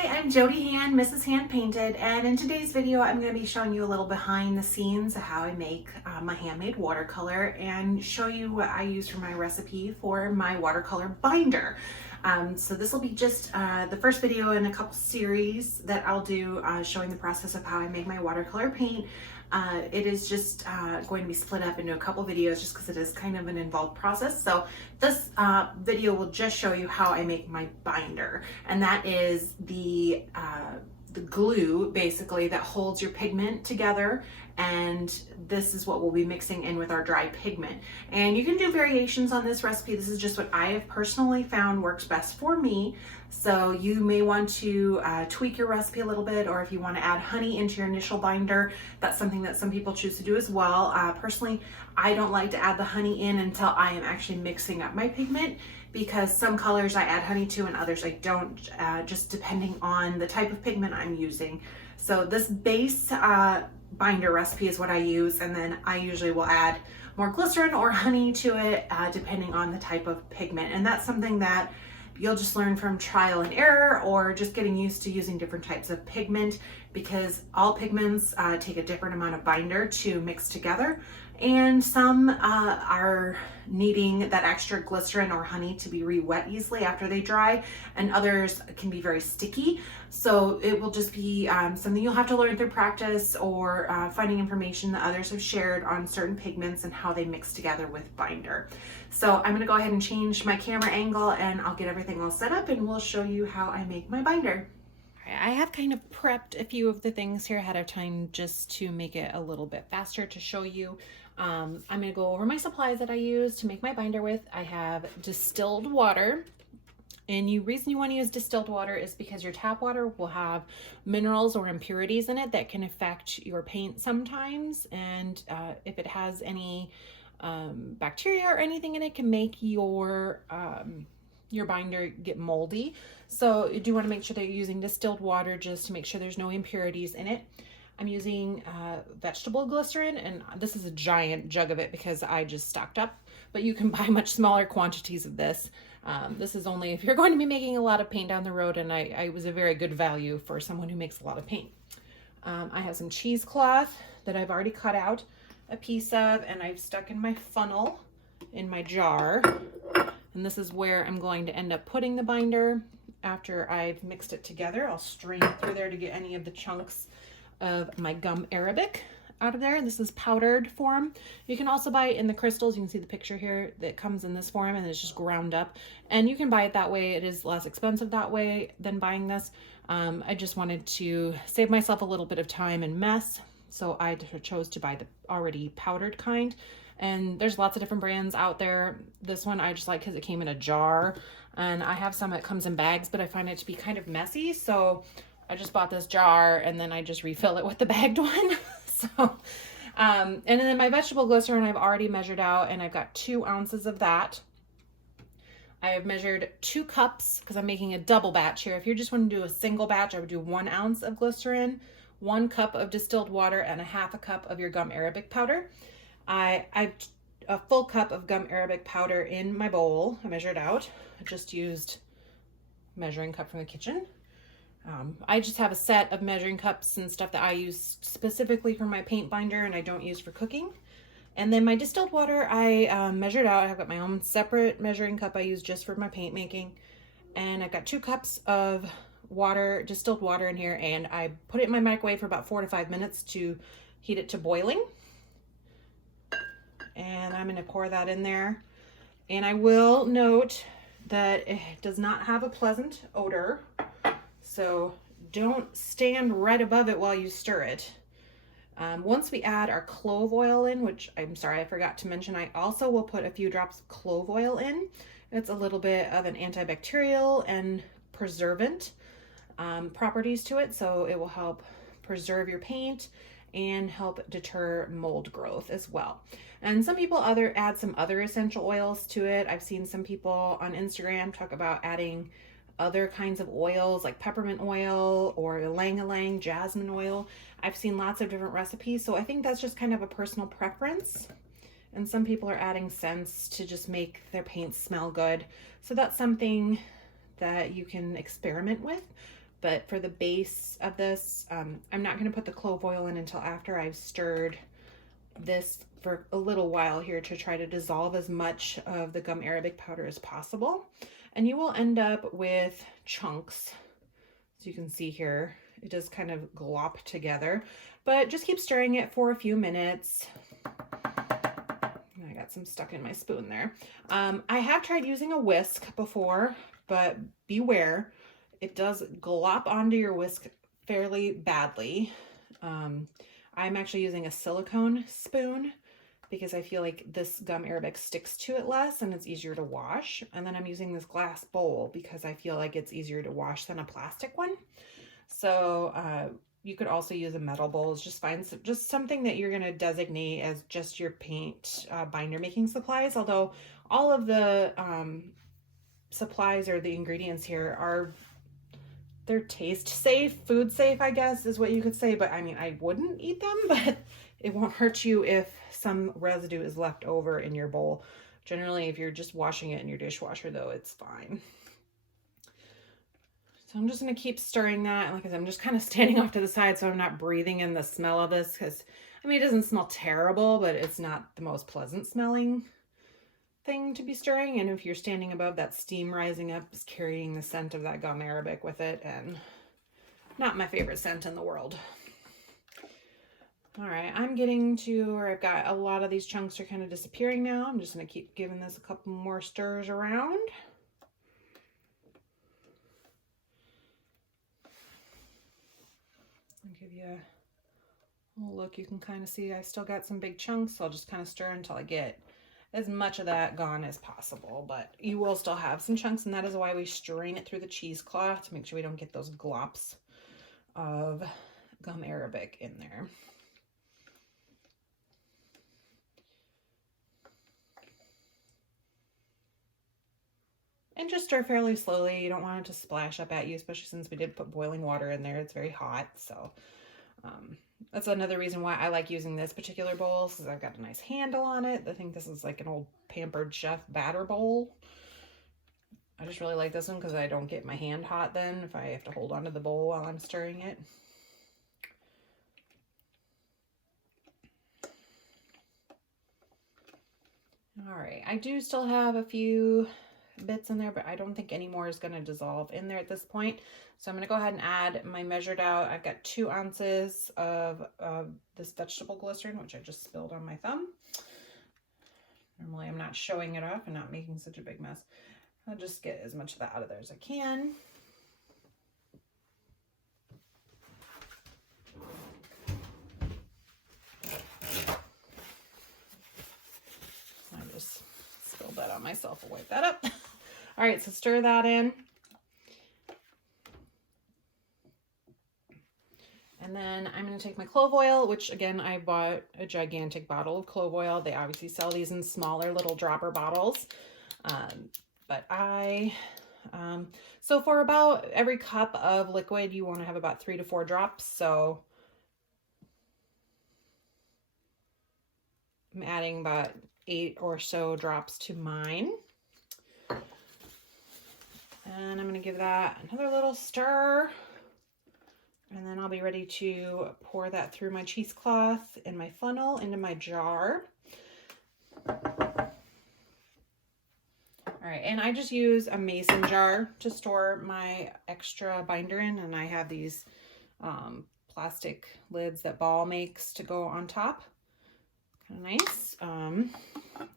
Hi, I'm Jody Hand, Mrs. Hand Painted, and in today's video I'm going to be showing you a little behind the scenes of how I make my handmade watercolor and show you what I use for my recipe for my watercolor binder. So this will be just the first video in a couple series that I'll do showing the process of how I make my watercolor paint. It is just going to be split up into a couple videos just because it is kind of an involved process. So this video will just show you how I make my binder, and that is the glue basically that holds your pigment together, and this is what we'll be mixing in with our dry pigment. And you can do variations on this recipe. This is just what I have personally found works best for me. So you may want to tweak your recipe a little bit, or if you want to add honey into your initial binder, that's something that some people choose to do as well. Personally, I don't like to add the honey in until I am actually mixing up my pigment, because some colors I add honey to and others I don't, just depending on the type of pigment I'm using. So this base binder recipe is what I use, and then I usually will add more glycerin or honey to it depending on the type of pigment. And that's something that you'll just learn from trial and error, or just getting used to using different types of pigment, because all pigments take a different amount of binder to mix together, and some are needing that extra glycerin or honey to be re-wet easily after they dry, and others can be very sticky. So it will just be something you'll have to learn through practice, or finding information that others have shared on certain pigments and how they mix together with binder. So I'm going to go ahead and change my camera angle, and I'll get everything all set up, and we'll show you how I make my binder. I have kind of prepped a few of the things here ahead of time just to make it a little bit faster to show you. I'm going to go over my supplies that I use to make my binder with. I have distilled water, and the reason you want to use distilled water is because your tap water will have minerals or impurities in it that can affect your paint sometimes, and if it has any bacteria or anything in it, can make your binder get moldy. So you do want to make sure that you're using distilled water just to make sure there's no impurities in it. I'm using vegetable glycerin, and this is a giant jug of it because I just stocked up, but you can buy much smaller quantities of this. This is only if you're going to be making a lot of paint down the road, and I was a very good value for someone who makes a lot of paint. I have some cheesecloth that I've already cut out a piece of, and I've stuck in my funnel in my jar. And this is where I'm going to end up putting the binder after I've mixed it together. I'll strain it through there to get any of the chunks of my gum arabic out of there. This is powdered form. You can also buy it in the crystals. You can see the picture here that comes in this form, and it's just ground up. And you can buy it that way. It is less expensive that way than buying this. I just wanted to save myself a little bit of time and mess, so I chose to buy the already powdered kind. And there's lots of different brands out there. This one I just like because it came in a jar, and I have some that comes in bags, but I find it to be kind of messy, so I just bought this jar and then I just refill it with the bagged one. So and then my vegetable glycerin I've already measured out, and I've got 2 ounces of that. I have measured 2 cups because I'm making a double batch here. If you just want to do a single batch, I would do 1 ounce of glycerin, 1 cup of distilled water, and a half a cup of your gum arabic powder. I've a full cup of gum arabic powder in my bowl. I measured out. I just used a measuring cup from the kitchen. I just have a set of measuring cups and stuff that I use specifically for my paint binder, and I don't use for cooking. And then my distilled water, I measured out. I've got my own separate measuring cup I use just for my paint making. And I've got 2 cups of water, distilled water in here, and I put it in my microwave for about 4 to 5 minutes to heat it to boiling. And I'm going to pour that in there. And I will note that it does not have a pleasant odor, so don't stand right above it while you stir it. Once we add our clove oil in, which I'm sorry I forgot to mention, I also will put a few drops of clove oil in. It's a little bit of an antibacterial and preservant properties to it, so it will help preserve your paint and help deter mold growth as well. And some people add some other essential oils to it. I've seen some people on Instagram talk about adding other kinds of oils like peppermint oil or ylang-ylang, jasmine oil. I've seen lots of different recipes, so I think that's just kind of a personal preference. And some people are adding scents to just make their paint smell good. So that's something that you can experiment with. But for the base of this, I'm not going to put the clove oil in until after I've stirred this for a little while here to try to dissolve as much of the gum arabic powder as possible. And you will end up with chunks. As you can see here, it does kind of glop together, but just keep stirring it for a few minutes. I got some stuck in my spoon there. I have tried using a whisk before, but beware, it does glop onto your whisk fairly badly. I'm actually using a silicone spoon because I feel like this gum arabic sticks to it less and it's easier to wash. And then I'm using this glass bowl because I feel like it's easier to wash than a plastic one. So you could also use a metal bowl. Just find just something that you're going to designate as just your paint binder making supplies. Although all of the supplies or the ingredients here they're taste safe, food safe, I guess is what you could say. But I mean, I wouldn't eat them, but it won't hurt you if some residue is left over in your bowl. Generally, if you're just washing it in your dishwasher though, it's fine. So I'm just going to keep stirring that. Like I said, I'm just kind of standing off to the side so I'm not breathing in the smell of this because, I mean, it doesn't smell terrible, but it's not the most pleasant smelling thing to be stirring. And if you're standing above, that steam rising up is carrying the scent of that gum arabic with it, and not my favorite scent in the world. All right, I'm getting to where I've got a lot of these chunks are kind of disappearing now. I'm just going to keep giving this a couple more stirs around. I'll give you a look. You can kind of see I still got some big chunks, so I'll just kind of stir until I get as much of that gone as possible. But you will still have some chunks, and that is why we strain it through the cheesecloth to make sure we don't get those glops of gum arabic in there. And just stir fairly slowly. You don't want it to splash up at you, especially since we did put boiling water in there. It's very hot, so that's another reason why I like using this particular bowl, because I've got a nice handle on it. I think this is like an old Pampered Chef batter bowl. I just really like this one because I don't get my hand hot then if I have to hold onto the bowl while I'm stirring it. All right, I do still have a few bits in there, but I don't think any more is going to dissolve in there at this point. So I'm going to go ahead and add my measured out. I've got 2 ounces of this vegetable glycerin, which I just spilled on my thumb. Normally I'm not showing it off and not making such a big mess. I'll just get as much of that out of there as I can. I just spilled that on myself. I'll wipe that up. All right, so stir that in. And then I'm going to take my clove oil, which again, I bought a gigantic bottle of clove oil. They obviously sell these in smaller little dropper bottles. So for about every cup of liquid, you want to have about 3 to 4 drops. So I'm adding about 8 or so drops to mine. And I'm going to give that another little stir. And then I'll be ready to pour that through my cheesecloth in my funnel into my jar. All right, and I just use a mason jar to store my extra binder in, and I have these plastic lids that Ball makes to go on top. Kind of nice,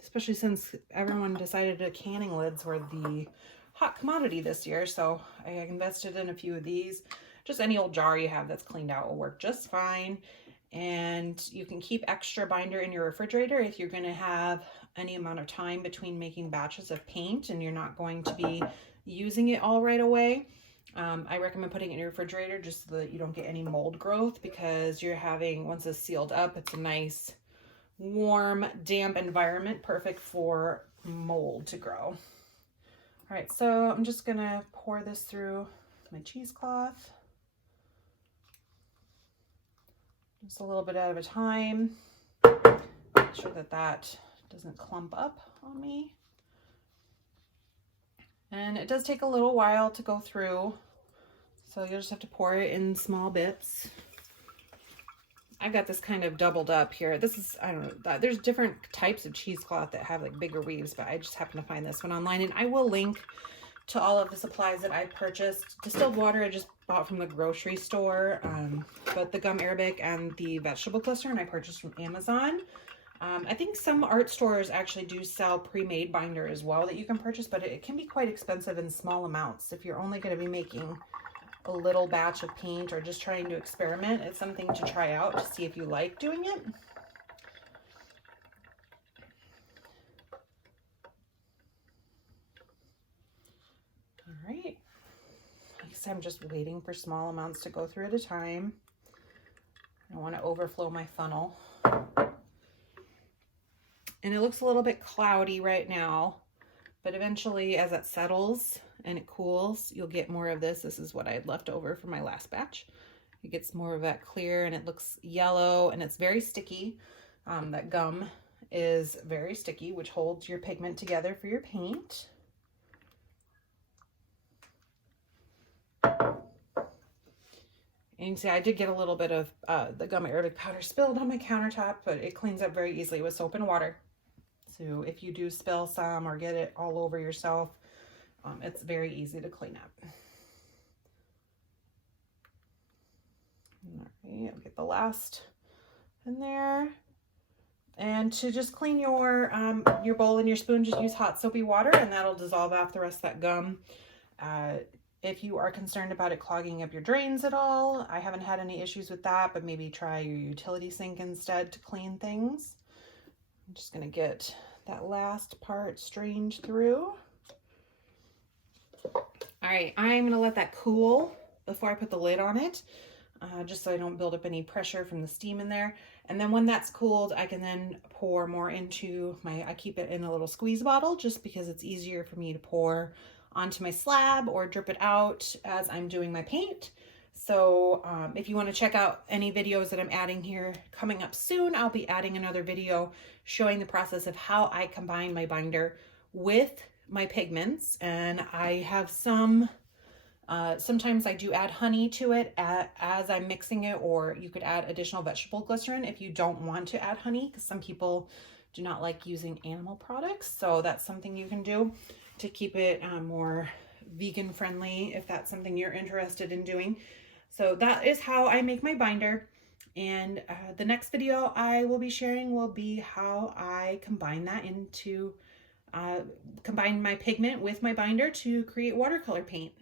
especially since everyone decided that canning lids were the hot commodity this year, so I invested in a few of these. Just any old jar you have that's cleaned out will work just fine. And you can keep extra binder in your refrigerator if you're going to have any amount of time between making batches of paint and you're not going to be using it all right away. I recommend putting it in your refrigerator just so that you don't get any mold growth, because you're having, once it's sealed up, it's a nice, warm, damp environment, perfect for mold to grow. All right, so I'm just going to pour this through my cheesecloth. Just a little bit at a time. Make sure that that doesn't clump up on me. And it does take a little while to go through, So you'll just have to pour it in small bits. I got this kind of doubled up here. This is, I don't know, there's different types of cheesecloth that have like bigger weaves, but I just happen to find this one online, and I will link to all of the supplies that I purchased. Distilled water I just bought from the grocery store, but the gum arabic and the vegetable glycerin I purchased from Amazon. I think some art stores actually do sell pre-made binder as well that you can purchase, but it can be quite expensive in small amounts. If you're only going to be making a little batch of paint or just trying to experiment, it's something to try out to see if you like doing it. All right. I guess I'm just waiting for small amounts to go through at a time. I don't want to overflow my funnel. And it looks a little bit cloudy right now, but eventually as it settles and it cools, you'll get more of this. This is what I had left over from my last batch. It gets more of that clear and it looks yellow and it's very sticky. That gum is very sticky, which holds your pigment together for your paint. And you can see I did get a little bit of the gum arabic powder spilled on my countertop, but it cleans up very easily with soap and water. So if you do spill some or get it all over yourself, it's very easy to clean up. All right, I'll get the last in there. And to just clean your bowl and your spoon, just use hot soapy water and that'll dissolve off the rest of that gum. If you are concerned about it clogging up your drains at all, I haven't had any issues with that, but maybe try your utility sink instead to clean things. I'm just going to get that last part strained through. All right, I'm going to let that cool before I put the lid on it, just so I don't build up any pressure from the steam in there. And then when that's cooled, I can then pour more into I keep it in a little squeeze bottle just because it's easier for me to pour onto my slab or drip it out as I'm doing my paint. So if you want to check out any videos that I'm adding here coming up soon, I'll be adding another video showing the process of how I combine my binder with my pigments. And I have some, sometimes I do add honey to it as I'm mixing it, or you could add additional vegetable glycerin if you don't want to add honey, because some people do not like using animal products. So that's something you can do to keep it more vegan friendly if that's something you're interested in doing. So that is how I make my binder. And the next video I will be sharing will be how I combine that into, combine my pigment with my binder to create watercolor paint.